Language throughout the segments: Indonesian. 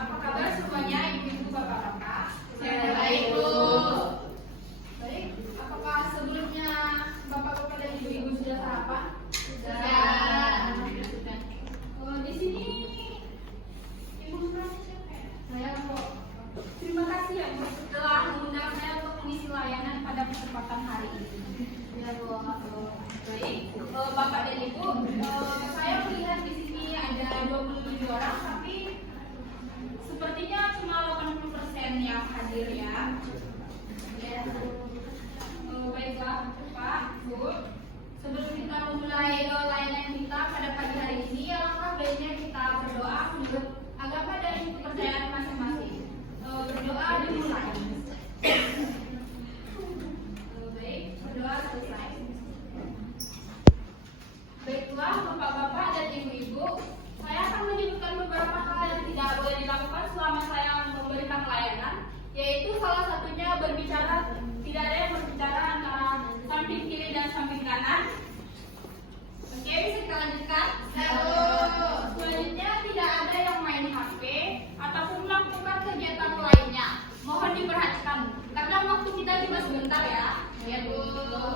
Apa kabar semuanya, ibu-ibu, bapak-bapak? Saya baik, Bu. Baik, apakah sebelumnya bapak-bapak dan ibu-ibu sudah sarapan? Sudah. Di sini ibu namanya siapa ya? Saya kok. Terima kasih ya Bu telah mengundang saya untuk mengisi layanan pada kesempatan hari ini. Ya, Bu. Baik, bapak dan ibu, saya melihat di sini ada 27 orang, tapi sepertinya cuma 80% yang hadir ya. Ya. Baiklah Pak, Bu, sebelum kita memulai layanan kita pada pagi hari ini, alangkah baiknya kita berdoa menurut agama dan kepercayaan masing-masing. Berdoa dimulai. Baik, berdoa selesai. Baiklah bapak-bapak dan ibu-ibu, saya akan menyebutkan beberapa hal yang tidak boleh dilakukan selama saya memberikan layanan, yaitu salah satunya berbicara, tidak ada yang berbicara antara samping kiri dan samping kanan. Oke, bisa kita lanjutkan? Selanjutnya tidak ada yang main HP ataupun melakukan kegiatan lainnya. Mohon diperhatikan, karena waktu kita cuma sebentar ya. Ya, Bu.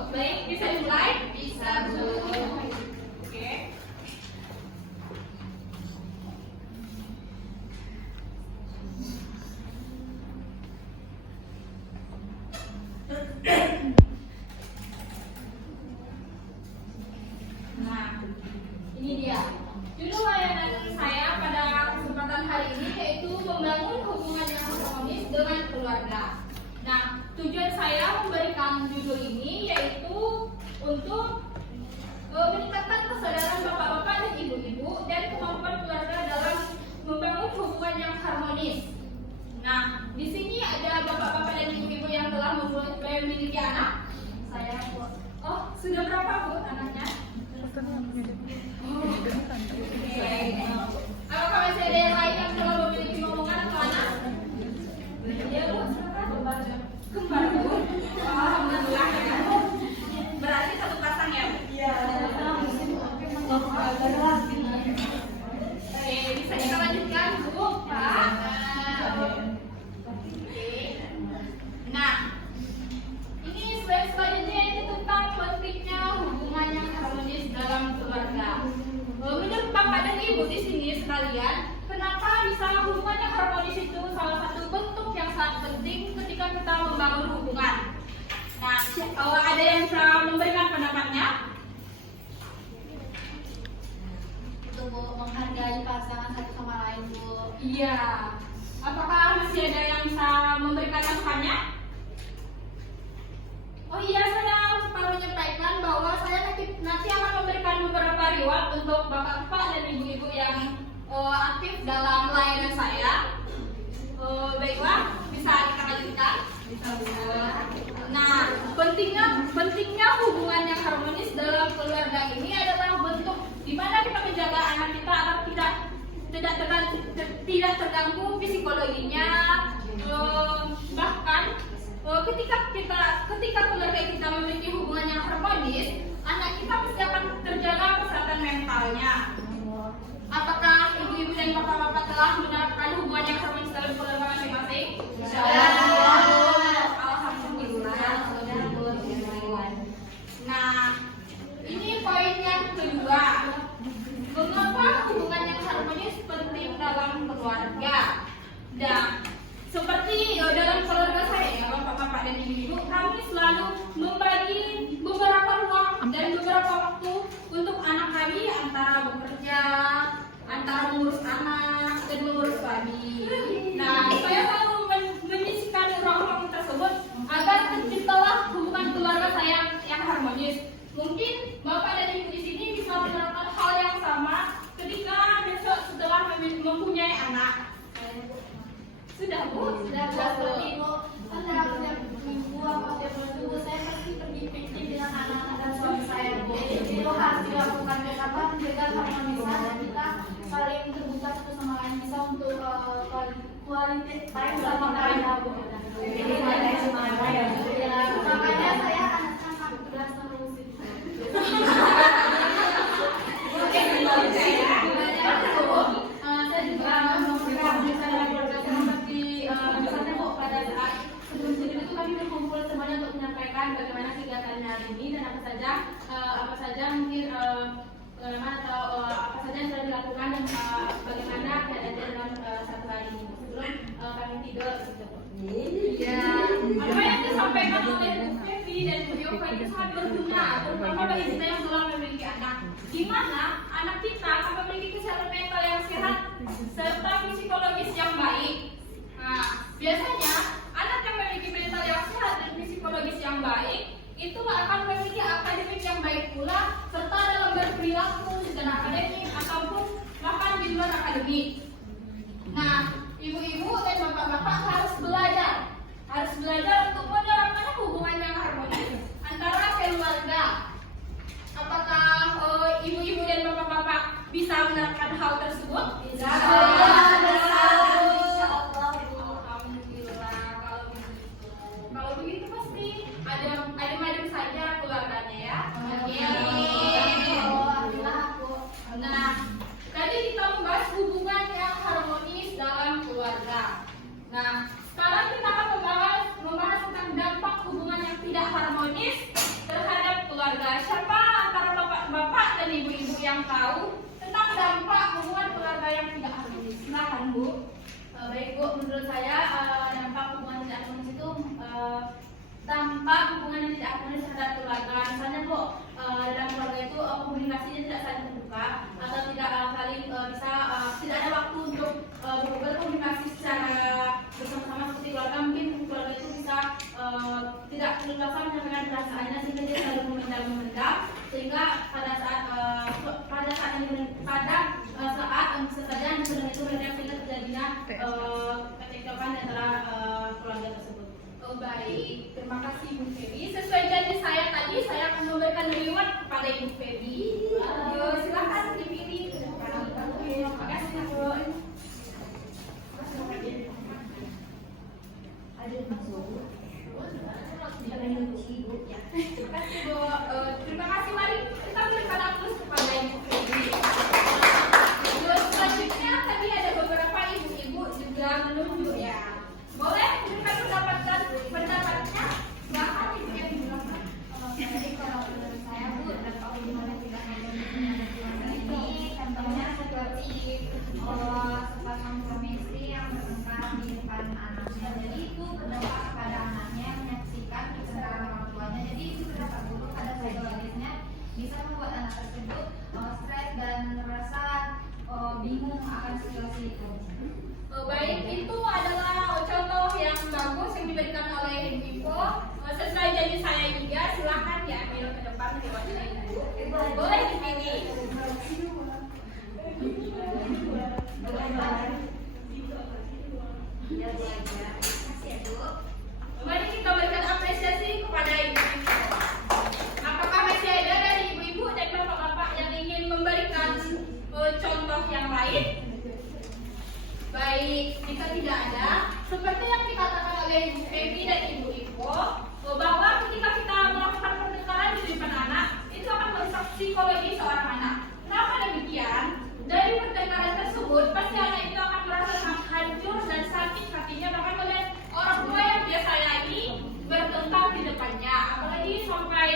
Baik, bisa dimulai? Bisa, Bu. Oke. Nah, ini dia. Judul layanan saya pada kesempatan hari ini yaitu membangun hubungan yang harmonis dengan keluarga. Nah, tujuan saya memberikan judul ini yaitu untuk meningkatkan kesadaran bapak-bapak dan ibu-ibu dan kemampuan keluarga dalam membangun hubungan yang harmonis. Nah, di sini ada bapak-bapak dan ibu-ibu yang telah memiliki anak. Saya, Bu. Oh, sudah berapa Bu anaknya? Apakah masih ada yang lain yang telah memiliki momongan atau anak? Iya Bu, silakan. Kembar Bu. Alhamdulillah ya. Berarti satu pasang ya Bu? Iya. Oke, bisa kita lanjutkan Bu, Pak. Nah, ini slide selanjutnya ini tentang pentingnya hubungan yang harmonis dalam keluarga. Menurut Bapak dan Ibu di sini sekalian, kenapa bisa hubungan yang harmonis itu salah satu bentuk yang sangat penting ketika kita membangun hubungan? Nah, ada yang bisa memberikan pendapatnya? Itu, Bu, menghargai pasangan satu sama lain, Bu. Iya. Apakah masih ada yang bisa memberikan masukannya? Oh iya, saya lupa menyampaikan bahwa saya nanti akan memberikan beberapa reward untuk bapak-bapak dan ibu-ibu yang aktif dalam layanan saya. Baiklah, bisa kita lanjutkan? Bisa. Nah, pentingnya hubungan yang harmonis dalam keluarga ini adalah bentuk di mana kita menjaga anak kita agar tidak terganggu psikologinya. Bahkan ketika keluarga kita memiliki hubungan yang harmonis, anak kita pasti akan terjaga kesehatan mentalnya. Apakah ibu-ibu dan bapak-bapak telah menerapkan hubungan yang harmonis dalam keluarga masing-masing? Alhamdulillah. Nah, ini poin yang kedua. Mengapa hubungan yang harmonis penting dalam keluarga? Dan seperti dalam keluarga saya ya, bapak-bapak dan ibu-ibu, kami selalu membagi beberapa ruang dan beberapa waktu untuk anak kami antara bekerja, antara mengurus anak dan mengurus suami. Nah, saya selalu menyisihkan ruang-ruang tersebut agar terciptalah hubungan keluarga saya yang harmonis. Mungkin bapak dan ibu di sini bisa menerapkan hal yang sama ketika besok setelah mempunyai anak. Sudah Bu, Sudah, Bu. Seperti Bu, setiap minggu atau setiap bulan saya pasti pergi piknik dengan anak-anak dan suami saya, Bu. Itu harus dilakukan, kenapa menjaga harmonis dan kita saling terbuka satu sama lain, bisa untuk quality time sama kamu. Makanya saya anaknya sangat keras terus itu. Saya juga memberikan misalnya keluarga seperti misalnya kok pada saat sebelum tidur itu kami berkumpul semuanya untuk menyampaikan bagaimana kegiatannya hari ini dan apa saja mungkin atau apa saja yang sudah dilakukan dan bagaimana keadaan dalam satu hari ini sebelum kami tidur gitu. Ya, apa yang disampaikan oleh Bu Febi dan Bu Yova itu sangat berguna, terutama bagi kita yang belum memiliki anak. Di mana anak kita akan memiliki kesehatan mental yang sehat serta psikologis yang baik. Nah, biasanya anak yang memiliki mental yang sehat dan psikologis yang baik itu akan memiliki akademik yang baik pula serta dalam berperilaku dan akademik ataupun bahkan di luar akademik. Nah, ibu-ibu dan bapak-bapak harus belajar untuk menerapkan hubungan yang harmonis antara keluarga. Apakah ibu-ibu dan bapak-bapak bisa menerapkan hal tersebut? Bisa. Kalau begitu pasti adem-adem saja keluarganya ya. Nah, tadi kita membahas hubungan yang harmonis dalam keluarga. Nah, sekarang kita akan membahas tentang dampak hubungan yang tidak harmonis terhadap keluarga. Siapa antara bapak-bapak dan ibu-ibu yang tahu tentang dampak hubungan keluarga yang tidak harmonis? Silakan Bu. Baik Bu, menurut saya dampak hubungan tidak harmonis itu dampak hubungan yang tidak harmonis terhadap keluarga. Misalnya Bu, dalam keluarga itu komunikasinya tidak saling terbuka atau tidak saling tidak ada waktu untuk berkomunikasi secara bersama-sama seperti keluarga. Mungkin keluarga itu bisa tidak leluasa menyampaikan perasaannya sehingga dia selalu memendam sehingga pada saat bisa saja sebenarnya itu mereka sehingga terjadinya kecekcokan antara keluarga tersebut. Baik, terima kasih Bu Febi. Sesuai janji saya tadi, saya akan memberikan reward kepada Ibu Febi. Silakan dipilih. Terima kasih Bu. Terima kasih Bu. Terima kasih, mari kita berikan aplaus kepada Ibu Febi. Selanjutnya tadi ada beberapa ibu-ibu juga menunjuk ya. Boleh berikan pendapatnya? Silahkan Ibu yang dijelaskan. Jadi kalau menurut saya Bu, dampak hubungan yang tidak harmonis terhadap keluarga ini contohnya seperti sepasang suami istri yang bertengkar di depan anaknya. Jadi itu berdampak kepada anaknya yang menyaksikan kebenaran orang tuanya. Jadi itu berdampak buruk pada psikologisnya, bisa membuat anak tersebut stres dan merasa bingung akan situasi itu. Baik, itu adalah contoh yang bagus yang diberikan oleh Ibu. Sesuai janji saya juga, silakan diambil ke depan rewardnya Ibu. Boleh dipilih. Mari kita berikan apresiasi kepada ibu-ibu. Apakah masih ada dari ibu-ibu dan bapak-bapak yang ingin memberikan contoh yang lain? Baik, jika tidak ada, seperti yang dikatakan oleh Ibu Febi dan Ibu Iko, bahwa ketika kita melakukan pertengkaran di depan anak, itu akan merusak psikologi seorang anak. Kenapa demikian? Dari pertengkaran tersebut, pasti anak itu akan merasa sangat hancur dan sakit hatinya, bahkan melihat orang tua yang biasanya ini bertengkar di depannya, apalagi sampai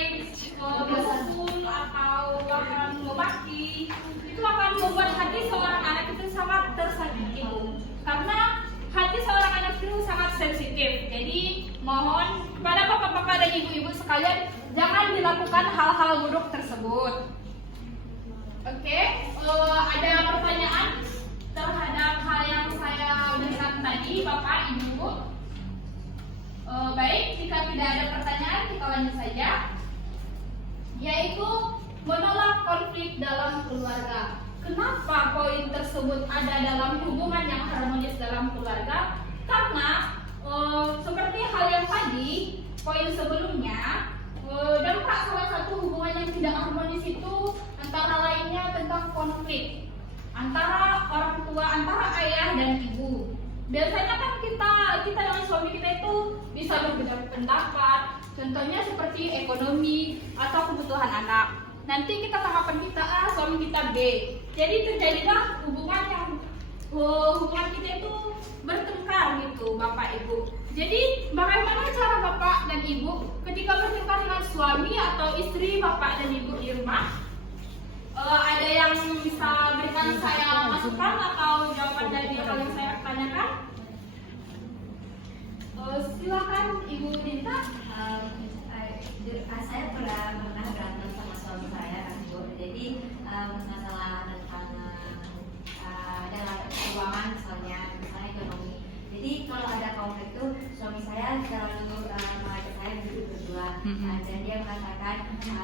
berpukul atau bahkan memaki. Itu akan membuat hati seorang anak itu sangat tersakiti, karena hati seorang anak itu sangat sensitif. Jadi mohon kepada bapak-bapak dan ibu-ibu sekalian, jangan dilakukan hal-hal buruk tersebut. Oke, ada pertanyaan terhadap hal yang saya berikan tadi, Bapak, Ibu? Baik, jika tidak ada pertanyaan, kita lanjut saja, yaitu menolak konflik dalam keluarga. Kenapa poin tersebut ada dalam hubungan yang harmonis dalam keluarga? Karena seperti hal yang tadi, poin sebelumnya, dampak salah satu hubungan yang tidak harmonis itu antara lainnya tentang konflik antara orang tua, antara ayah dan ibu. biasanya kan kita dengan suami kita itu bisa berbeda pendapat, contohnya seperti ekonomi atau kebutuhan anak. Nanti kita tanggapan kita A, suami kita B, jadi terjadilah hubungan kita itu bertengkar gitu, bapak ibu. Jadi bagaimana cara bapak dan ibu ketika bertengkar dengan suami atau istri bapak dan ibu di rumah? Ada yang bisa berikan saya masukan atau jawaban dari hal yang saya tanyakan? Silakan Ibu Dinta. Saya pernah berantem sama suami saya kan Bu. Jadi masalah tentang dalam keuangan misalnya ekonomi. Jadi kalau ada konflik itu suami saya selalu mengajak saya duduk berdua dan dia mengatakan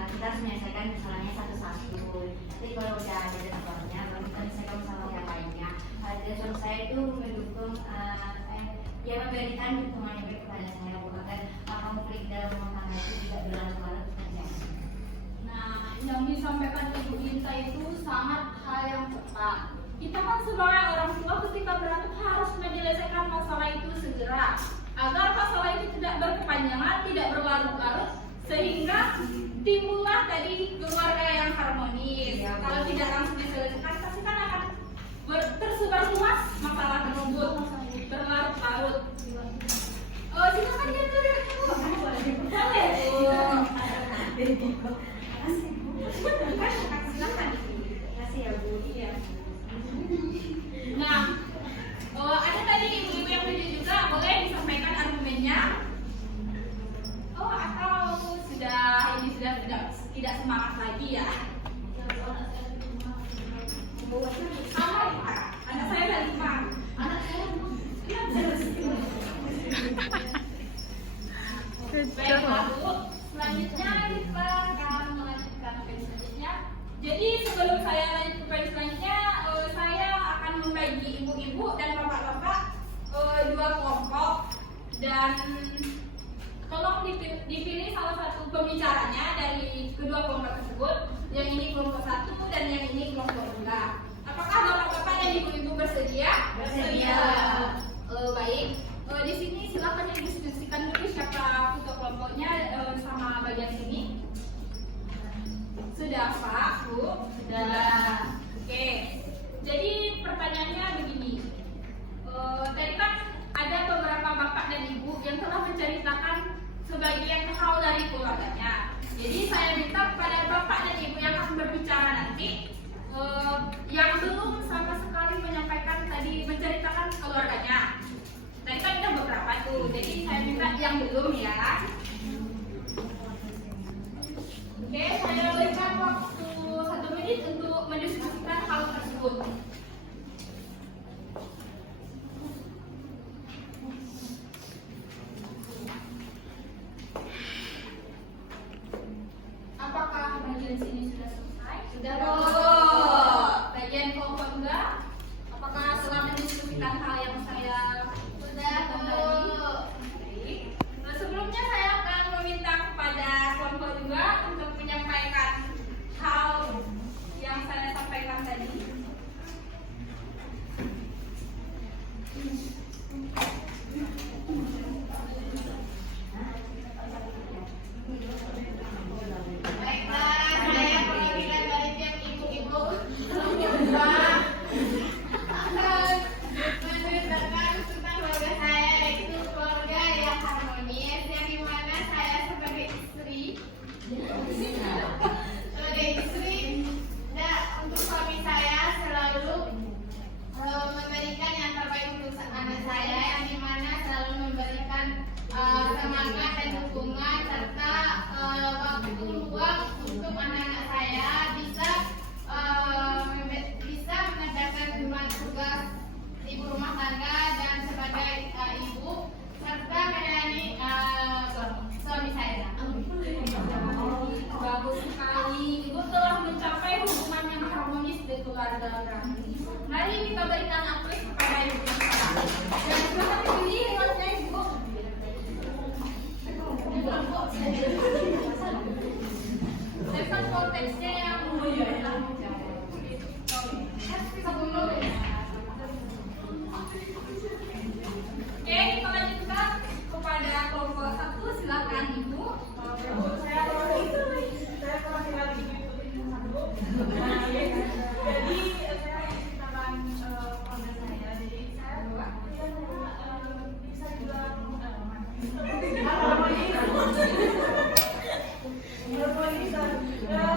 kita harus menyelesaikan masalahnya satu-satu. Jadi kalau udah ada jawabannya baru kita menyelesaikan masalah yang lainnya. Dan suami saya itu mendukung dia memberikan dukungan yang baik kepada saya agar konflik dalam rumah tangga itu tidak berlarut-larut terjadi. Nah, yang disampaikan Ibu Dinta itu sangat hal yang tepat. Kita kan sebagai orang tua ketika berantem harus menyelesaikan masalah itu segera agar masalah itu tidak berkepanjangan, tidak berlarut-larut sehingga timbullah tadi keluarga yang harmonis. Kalau tidak langsung diselesaikan pasti kan akan tersebar luas masalah tersebut berlarut-larut. Silakan dia dulu. Boleh. Silakan. Terima kasih ya Bu. Iya. Nah, ada tadi ibu-ibu yang lucu juga, boleh disampaikan argumennya? Atau ini sudah tidak semangat lagi ya? Sama ya, anak saya dari Jepang. Anak saya baiklah Bu, selanjutnya kita akan melanjutkan poin selanjutnya. Jadi sebelum saya lanjut ke poin selanjutnya, saya akan membagi ibu-ibu dan bapak-bapak dua kelompok dan tolong dipilih salah satu pembicaranya dari kedua kelompok tersebut. Yang ini kelompok 1 dan yang ini kelompok 2. Apakah bapak-bapak dan ibu-ibu bersedia? Bersedia. Baik. Di sini silakan didiskusikan dulu siapa ketua kelompoknya sama bagian sini. Sudah Pak, Bu? Sudah. Oke. Jadi pertanyaannya begini. Tadi kan ada beberapa bapak dan ibu yang telah menceritakan sebagian hal dari keluarganya. Jadi saya minta kepada bapak dan ibu yang akan berbicara nanti, yang belum sama sekali menceritakan keluarganya. Tadi kan ada beberapa tuh, jadi saya minta yang belum ya. Oke, saya berikan waktu 1 menit untuk mendiskusikan hal tersebut. Apakah bagian sini sudah selesai? Sudah. Bagian kelompok 2, apakah setelah mendiskusikan hal yang saya sudah tadi? Baik. Nah, sebelumnya saya akan meminta kepada kelompok 2 untuk menyampaikan hal yang saya sampaikan tadi. Baiklah, saya perwakilan dari pihak ibu-ibu.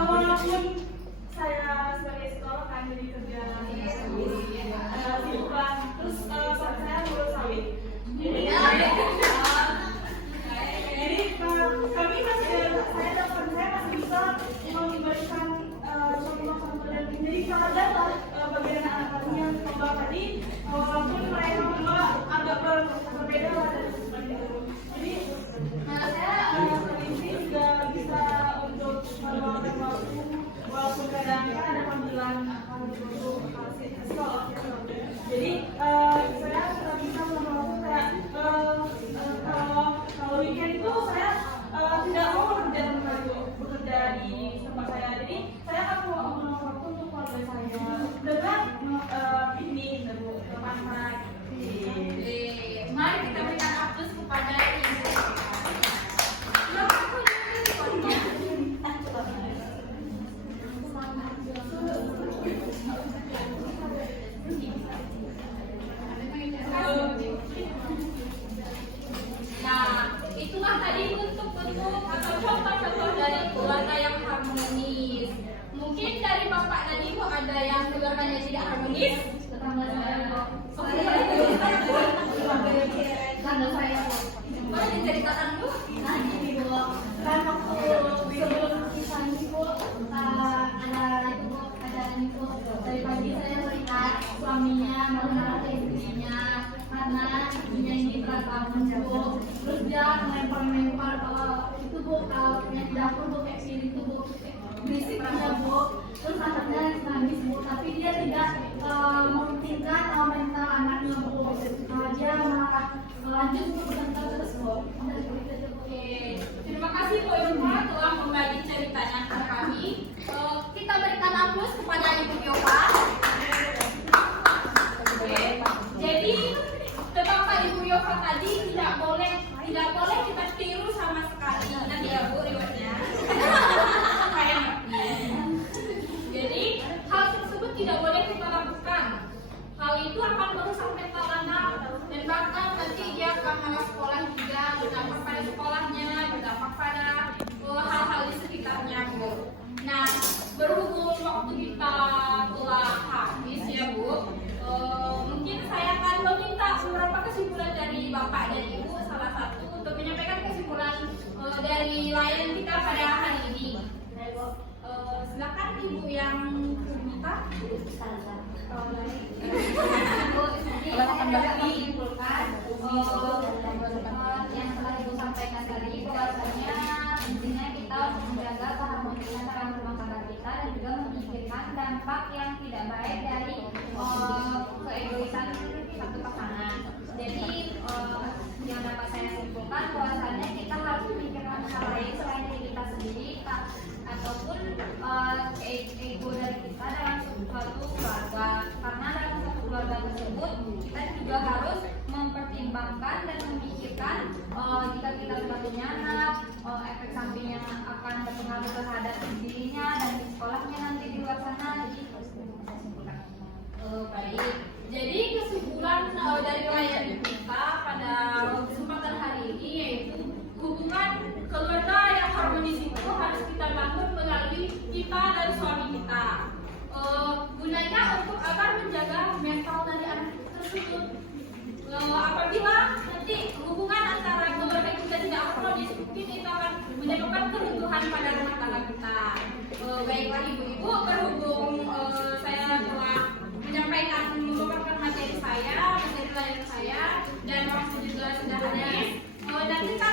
Walaupun saya sebagai psikolog kan jadi kerja sibuk, terus suami saya ngurus sawit. Jadi kami masih saya dan saya masih bisa mengembalikan suatu dan menjadi sangat dapat bagian anak kami yang kembang tadi, walaupun mereka berdua agak berbeda lah dari seperti itu. Jadi saya ini juga bisa untuk meluangkan waktu walaupun kadang ada panggilan untuk psikolog. Jadi saya bisa meluangkan kayak kalau weekend itu saya tidak mau bekerja di tempat saya. Jadi saya akan meluangkan waktu untuk keluarga saya dengan piknik ke pantai. Mari kita berikan aplaus kepada Ibu. Nah, itulah tadi bentuk-bentuk atau contoh-contoh dari keluarga yang harmonis. Mungkin dari Bapak dan Ibu ada yang keluarganya tidak harmonis? Boleh diceritakan Bu? Kan waktu sebelum kisah itu ada itu dari pagi saya melihat suaminya marah-marah ke istrinya karena istrinya ini beragam Bu. Terus dia melempar itu Bu, yang di dapur Bu, kayak sini itu Bu, berisiknya Bu. Terus anaknya nangis Bu, tapi dia tidak mementingkan mental anaknya Bu. Dia malah lanjut untuk bertengkar terus Bu. Oke, terima kasih Bu Irma telah membagi ceritanya ke kami. Kita berikan aplaus kepada Ibu Yofa. Oke, jadi Bapak Ibu Yofa tadi tidak boleh kita tiru sama sekali. Nanti ya Bu riwayatnya. Jadi hal tersebut tidak boleh kita lakukan. Hal itu akan merusak mental anak dan bahkan nanti dia akan malas sekolah juga, berdampak pada sekolahnya, berdampak pada hal-hal di sekitarnya Bu. Nah, berhubung waktu kita telah habis ya Bu, mungkin saya akan meminta beberapa kesimpulan dari Bapak dan Ibu, salah satu untuk menyampaikan kesimpulan dari layanan kita pada hari ini. Silakan Ibu yang meminta. Yang telah Ibu sampaikan tadi, bahwasanya intinya kita harus menjaga keharmonisan dalam rumah tangga kita dan juga memikirkan dampak yang tidak baik dari keegoisan satu pasangan. Jadi yang dapat saya simpulkan bahwasanya kita harus memikirkan hal lain selain diri kita sendiri ataupun ego dari kita dalam suatu keluarga, karena dalam suatu keluarga tersebut kita juga harus mempertimbangkan dan memikirkan jika kita sudah punya anak, efek samping yang akan berpengaruh terhadap dirinya dan di sekolahnya nanti di luar sana. Jadi harus saya simpulkan. Baik, jadi kesimpulan dari layanan kita pada kesempatan hari ini yaitu hubungan keluarga yang harmonis itu harus kita bangun melalui kita dan suami kita. Gunanya untuk agar menjaga mental dari anak tersebut. Apabila nanti hubungan antara keluarga kita tidak harmonis, mungkin itu akan menyebabkan keruntuhan pada rumah tangga kita. Baiklah ibu-ibu, berhubung saya telah menyampaikan beberapa materi layanan saya dan waktu juga sudah habis. Dan kita